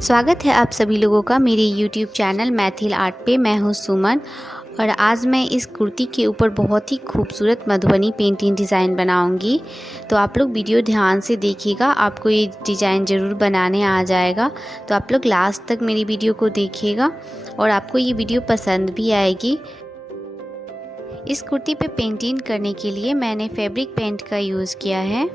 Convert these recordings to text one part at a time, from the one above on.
स्वागत है आप सभी लोगों का मेरे YouTube चैनल मैथिल आर्ट पे। मैं हूँ सुमन और आज मैं इस कुर्ती के ऊपर बहुत ही खूबसूरत मधुबनी पेंटिंग डिज़ाइन बनाऊंगी। तो आप लोग वीडियो ध्यान से देखिएगा, आपको ये डिज़ाइन ज़रूर बनाने आ जाएगा। तो आप लोग लास्ट तक मेरी वीडियो को देखिएगा और आपको ये वीडियो पसंद भी आएगी। इस कुर्ती पे पेंटिंग करने के लिए मैंने फैब्रिक पेंट का यूज़ किया है।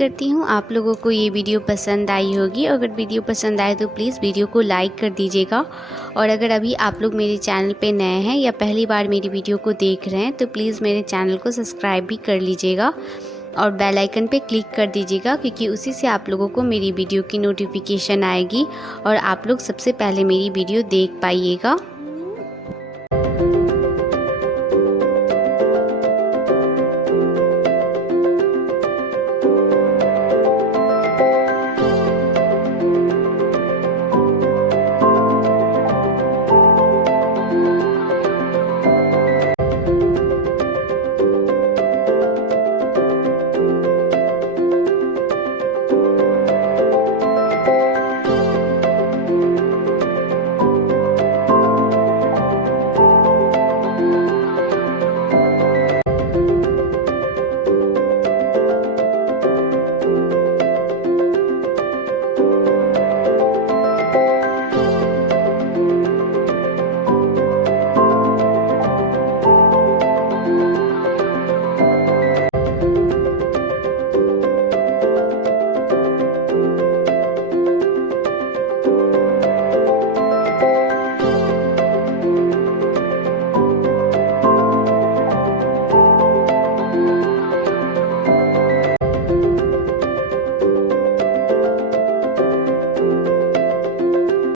करती हूँ आप लोगों को ये वीडियो पसंद आई होगी। अगर वीडियो पसंद आए तो प्लीज़ वीडियो को लाइक कर दीजिएगा। और अगर अभी आप लोग मेरे चैनल पे नए हैं या पहली बार मेरी वीडियो को देख रहे हैं तो प्लीज़ मेरे चैनल को सब्सक्राइब भी कर लीजिएगा और बेल आइकन पे क्लिक कर दीजिएगा, क्योंकि उसी से आप लोगों को मेरी वीडियो की नोटिफिकेशन आएगी और आप लोग सबसे पहले मेरी वीडियो देख पाइएगा।